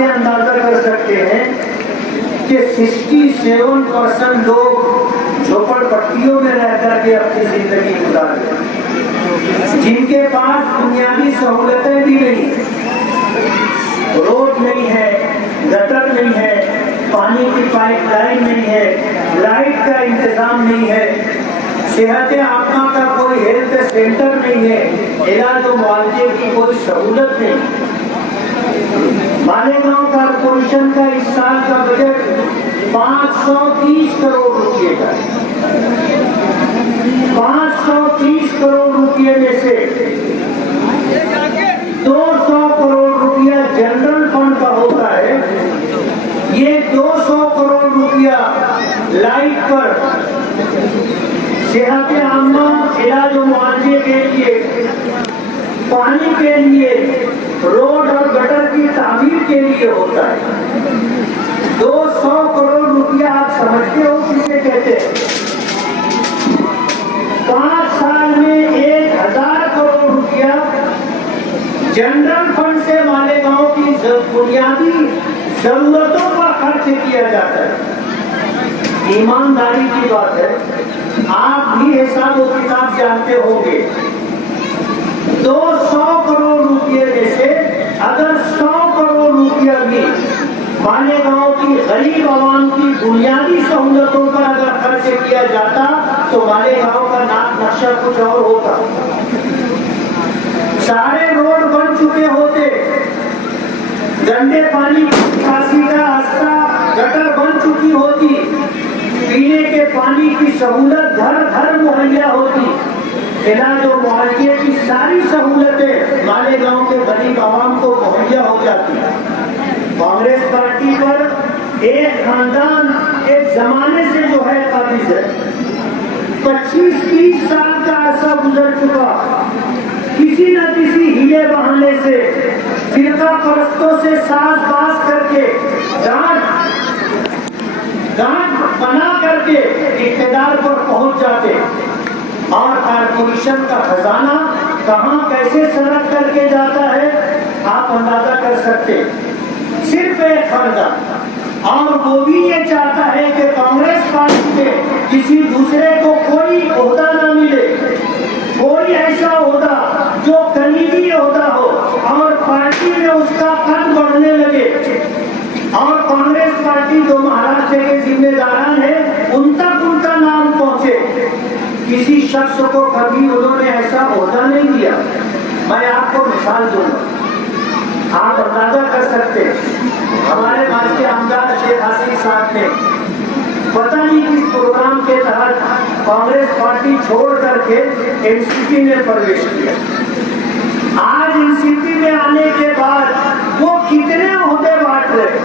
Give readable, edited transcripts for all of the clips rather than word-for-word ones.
से अंदाजा कर सकते हैं कि 67% लोग झोपड़पट्टियों में रह करके अपनी जिंदगी गुजार रहे हैं, जिनके पास बुनियादी सहूलतें भी नहीं, रोड नहीं है, गटर नहीं है, पानी की पाइपलाइन नहीं है, लाइट का इंतजाम नहीं है, सेहत आमा का कोई हेल्थ सेंटर नहीं है, इलाज और मुआवजे की कोई सहूलत नहीं। मालेगांव कारपोरेशन का इस साल का बजट 530 करोड़ रुपए का, 530 करोड़ रुपए में से 200 करोड़ रुपया जनरल फंड का होता है। ये 200 करोड़ रुपया लाइट पर, सेहत आमा, इलाज और मुआवजे के लिए, पानी के लिए, रोड और गटर की तामीर के लिए होता है। 200 करोड़ रुपया आप समझते हो किसे कहते हैं? 5 साल में 1000 करोड़ रुपया जनरल फंड से मालेगांव की बुनियादी जरूरतों पर खर्च किया जाता है। ईमानदारी की बात है, आप भी हिसाब और किताब जानते होंगे। 200 करोड़ रुपये में से अगर 100 करोड़ रुपया भी मालेगांव की गरीब आवाम की बुनियादी सहूलतों पर अगर खर्च किया जाता तो मालेगांव का नाम नक्शा कुछ और होता। सारे रोड बन चुके होते, गंदे पानी की निकासी का रास्ता, गटर बन चुकी होती, पीने के पानी की सहूलत घर घर मुहैया होती, इलाज और मुआवजे की सारी सहूलतें मालेगांव के गरीब आवाम को मुहैया हो जाती। कांग्रेस पार्टी पर एक खानदान एक जमाने से जो है काबिज है। 25-30 साल का अरसा गुजर चुका, किसी न किसी हीले बहाने से फिरका परस्तों से साज-बाज करके गांठ बना करके इक़्तिदार पर पहुंच जाते और कारपोरेशन का खजाना कहां कैसे सरक करके जाता है आप अंदाजा कर सकते। सिर्फ एक खानदान, और वो भी ये चाहता है कि कांग्रेस पार्टी में किसी दूसरे को कोई ओहदा न मिले, कोई ऐसा ओहदा जो करीबी ओहदा हो और पार्टी में उसका कद बढ़ने लगे और कांग्रेस पार्टी जो महाराष्ट्र के जिम्मेदारान है उन तक उनका नाम पहुंचे। किसी शख्स को कभी उन्होंने ऐसा ओहदा नहीं दिया। मैं आपको मिसाल दूंगा, आप अंदाजा कर सकते हैं। हमारे माजी आमदार शेख हसीन साहब ने पता नहीं किस प्रोग्राम के तहत कांग्रेस पार्टी छोड़ करके एनसीपी में प्रवेश किया। आज एनसीपी में आने के बाद वो कितने ओहदे बांट रहे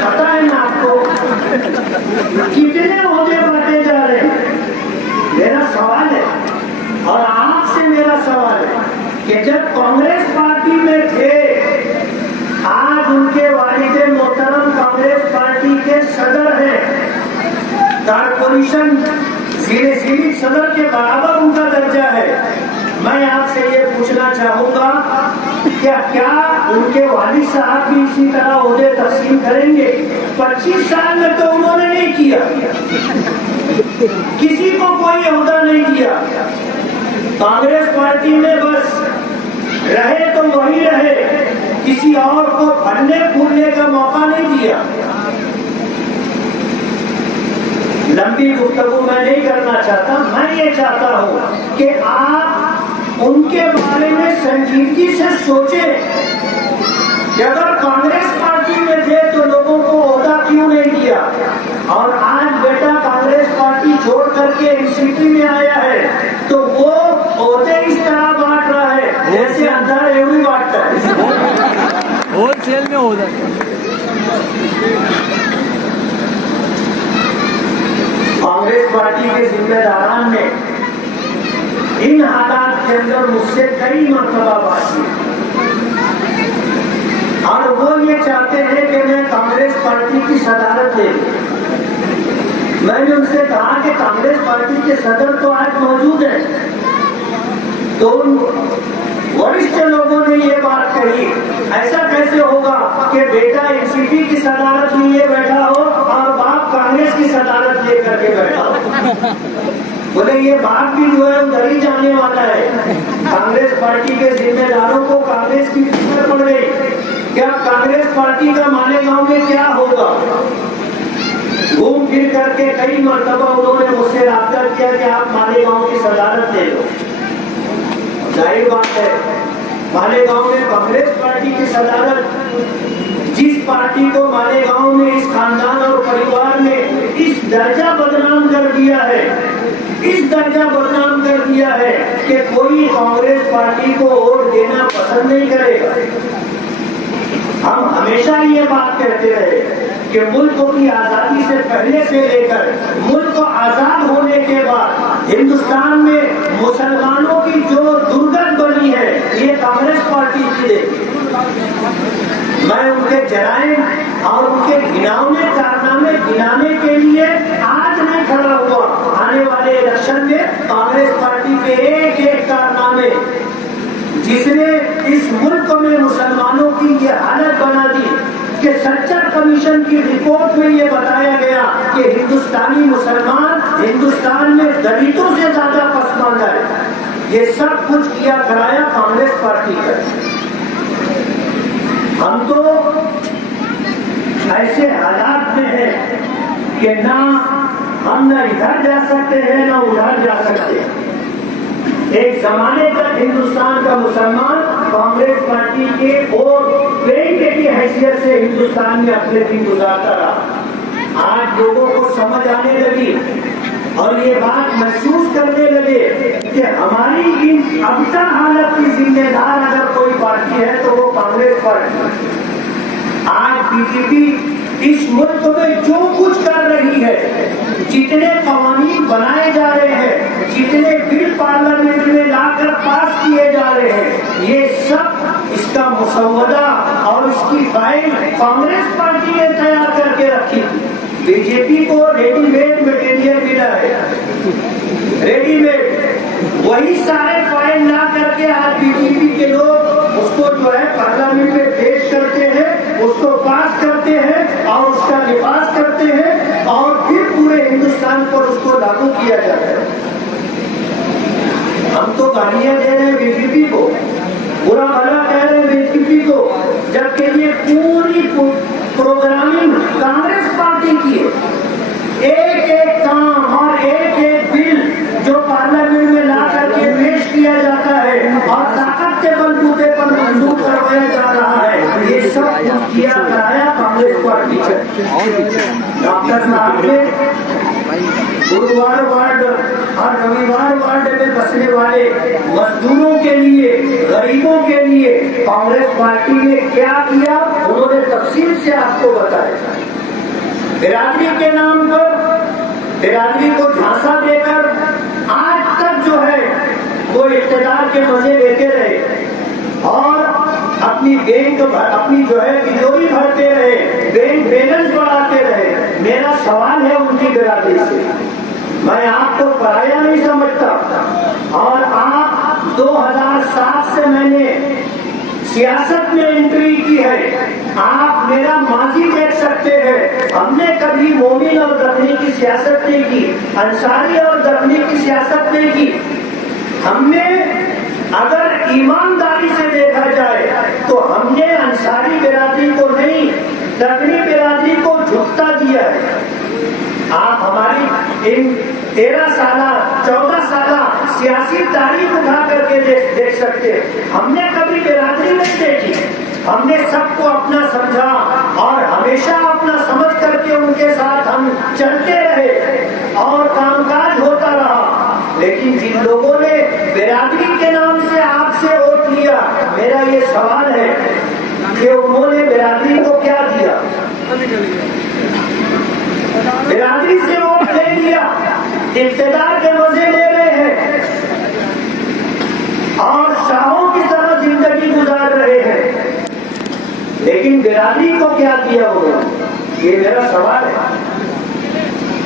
पता है ना आपको, कितने ओहदे बांटे जा रहे हैं। मेरा सवाल है और आपसे मेरा सवाल है कि जब कांग्रेस पार्टी में थे, आज उनके वालिद मोहतरम कांग्रेस पार्टी के सदर हैं, कारपोरेशन जिले सदर के बराबर उनका दर्जा है। मैं आपसे ये पूछना चाहूंगा क्या उनके वालिद साहब भी इसी तरह ओहदे तकसीम करेंगे? 25 साल में तो उन्होंने नहीं किया, किसी को कोई ओहदा नहीं दिया। कांग्रेस पार्टी में बस रहे तो वही रहे, किसी और को फलने फूलने का मौका नहीं दिया। लंबी गुफ्तगू मैं नहीं करना चाहता, मैं ये चाहता हूं कि आप उनके बारे में संजीदगी से सोचें कि अगर कांग्रेस पार्टी में थे तो लोगों को ओहदा क्यों नहीं दिया, और आज बेटा कांग्रेस पार्टी छोड़ करके एनसीपी में आया है तो वो ओहदे इस तरह बांट रहा है जैसे अंधा रेवड़ी बांटता है, होलसेल में ओहदा। कांग्रेस पार्टी के जिम्मेदारान ने इन हालात के अंदर मुझसे कई मरतबा बात की और वो ये चाहते हैं कि मैं कांग्रेस पार्टी की सदारत ले लूं। मैंने उनसे कहा कि कांग्रेस पार्टी के सदर तो आज मौजूद है, तो वरिष्ठ लोगों ने ये बात कही, ऐसा कैसे होगा कि बेटा एनसीपी की सदारत लिए बैठा हो और बाप कांग्रेस की सदारत लेकर के बैठा हो। बोले ये बात भी जो है उधर ही जाने वाला है। कांग्रेस पार्टी के जिम्मेदारों को कांग्रेस की फिक्र पड़ गई, क्या कांग्रेस पार्टी का मालेगांव में क्या होगा। घूम फिर करके कई मरतबा उन्होंने मुझसे राब्ता किया कि आप मालेगांव की सदारत ले लो। जाहिर बात है, मालेगांव में कांग्रेस पार्टी की सदारत, जिस पार्टी को मालेगांव में इस खानदान और परिवार ने इस दर्जा बदनाम कर दिया है, इस दर्जा बदनाम कर दिया है कि कोई कांग्रेस पार्टी को वोट देना पसंद नहीं करेगा। हम हमेशा ये बात कहते रहे कि मुल्क की आजादी से पहले से लेकर मुल्क आजाद होने के बाद हिंदुस्तान में मुसलमानों की जो दुर्गत बनी है ये कांग्रेस पार्टी की देखी। मैं उनके जराइम और उनके घिनौने कारनामे गिनाने के लिए आज नहीं खड़ा हुआ। आने वाले इलेक्शन में कांग्रेस पार्टी के एक एक कारनामे जिसने इस मुल्क में मुसलमानों की ये हालत बना दी कि सच्चर कमीशन की रिपोर्ट में ये बताया गया कि हिंदुस्तानी मुसलमान हिंदुस्तान में दलितों से ज्यादा पसमानदा है, ये सब कुछ किया कराया कांग्रेस पार्टी का। हम तो ऐसे हालात में हैं कि ना हम न इधर जा सकते हैं ना उधर जा सकते हैं। एक जमाने तक हिंदुस्तान का मुसलमान कांग्रेस पार्टी के वोट बैंक की हैसियत से हिंदुस्तान में अपने दिन गुजारता रहा। आज लोगों को समझ आने लगी और ये बात महसूस करने लगे कि हमारी इन अबतर हालत की जिम्मेदार अगर कोई पार्टी है तो वो कांग्रेस पार्टी। आज बीजेपी इस मुल्क में जो कुछ कर रही है, जितने कानून बनाए जा रहे हैं, जितने बिल पार्लियामेंट में लाकर पास किए जा रहे हैं, ये सब इसका मुसव्वदा और इसकी फाइल कांग्रेस पार्टी ने तैयार करके रखी। बीजेपी को रेडीमेड मटेरियल मिला है, रेडीमेड वही सारे फाइल ला करके आज बीजेपी के लोग उसको जो है पार्लियामेंट में पेश करते हैं, उसको पास करते हैं और उसका निकास करते हैं और फिर पूरे हिंदुस्तान पर उसको लागू किया जाता है। हम तो गालियां दे रहे हैं बीजेपी को, बुरा भला कह रहे हैं बीजेपी को, जबकि ये पूरी प्रोग्रामिंग कांग्रेस पार्टी की है। एक एक काम और एक एक बिल जो पार्लियामेंट में ला करके पेश किया जाता है और ताकत के बलबूते पर मंजूर करवाया जा रहा है, ये सब किया कराया कांग्रेस पार्टी से। डॉक्टर साहब ने गुरुवार वार्ड और रविवार वार्ड में बसने वाले मजदूरों के लिए, गरीबों के लिए कांग्रेस पार्टी ने क्या किया उन्होंने तफसील से आपको बताया। बिरादरी के नाम पर बिरादरी को झांसा देकर आज तक जो है वो इख्तियार के मजे लेते रहे और अपनी बैंक अपनी जो है तिजोरी भरते रहे, बैंक बैलेंस बढ़ाते रहे। मेरा सवाल है उनकी बिरादरी से, मैं आपको पराया नहीं समझता और आप 2007 से मैंने सियासत में एंट्री की है, आप मेरा माजी देख सकते हैं। हमने कभी मोमिन और दफनी की सियासत नहीं की, अंसारी और दफनी की सियासत नहीं की। हमने अगर ईमानदारी से देखा जाए तो हमने अंसारी बिरादरी को नहीं, दफनी बिरादरी को झुकता दिया है। आप हमारी इन 13 साल 14 साल सियासी तारीख उठा करके देख सकते हैं। हमने कभी बिरादरी नहीं देखी, हमने सबको अपना समझा और हमेशा अपना समझ करके उनके साथ हम चलते रहे और कामकाज होता रहा। लेकिन जिन लोगों ने बिरादरी के नाम से आपसे वोट लिया, मेरा ये सवाल है कि उन्होंने बिरादरी को क्या दिया? बिरादरी से वोट ले लिया, इख्तियार के मजे ले रहे हैं और शाहों की तरह जिंदगी गुजार रहे हैं, लेकिन बिरादरी को क्या दिया उन्होंने? ये मेरा सवाल है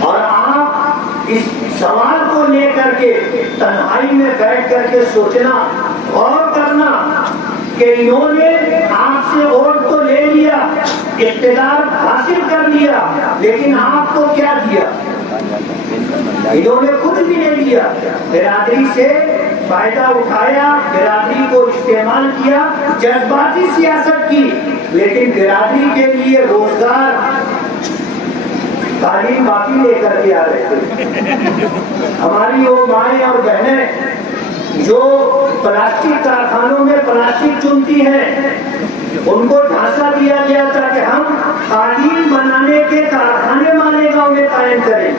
और आप इस सवाल को लेकर के तन्हाई में बैठ करके सोचना, गौर करना कि इन्होंने आपसे वोट तो ले लिया, इख्तियार हासिल कर लिया, लेकिन आपको क्या दिया? इन्होंने खुद भी नहीं लिया, बिरादरी से फायदा उठाया, बिरादरी को इस्तेमाल किया, जज्बाती सियासत की, लेकिन बिरादरी के लिए रोजगार, तालीम बाकी लेकर के आ रहे थे। हमारी वो माएँ और बहनें जो प्लास्टिक कारखानों में प्लास्टिक चुनती हैं, उनको ढांचा दिया गया था कि हम कालीन बनाने के कारखाने मालेगांव में कायम करें।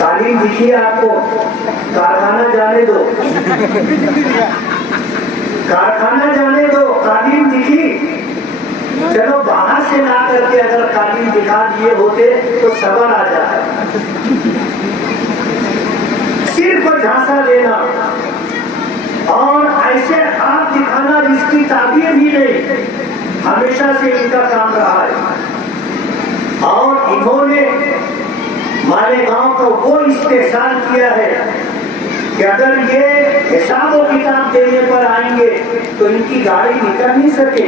कालीन दिखिए आपको, कारखाना जाने दो, कारखाना जाने दो, कालीन दिखी। चलो बाहर से ला करके अगर कालीन दिखा दिए होते तो सबर आ जाता। सिर्फ झांसा देना और ऐसे आप दिखाना जिसकी ताबीर भी नहीं, हमेशा से इनका काम रहा है। और इन्होंने मालेगांव का वो इस्तेहसाल किया है कि अगर ये हिसाब और किताब देने पर आएंगे तो इनकी गाड़ी निकल नहीं सके।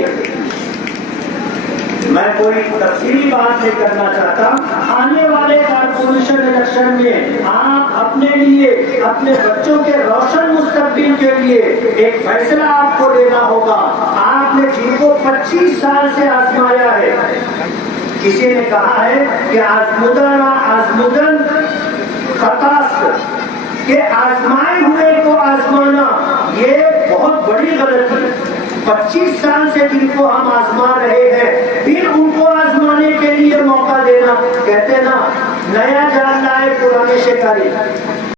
मैं कोई तफसीली बात नहीं करना चाहता। आने वाले कारपोरेशन इलेक्शन में आप अपने लिए, अपने बच्चों के रोशन मुस्तकबिल के लिए एक फैसला आपको लेना होगा। आपने जिनको 25 साल से आजमाया है, किसी ने कहा है कि आजमुदन खतास्त के आजमाए हुए को आजमाना, ये बहुत बड़ी गलती। 25 साल से जिनको हम आजमा रहे हैं, फिर उनको आजमाने के लिए मौका देना, कहते ना नया जान लाए पुराने शिकारी।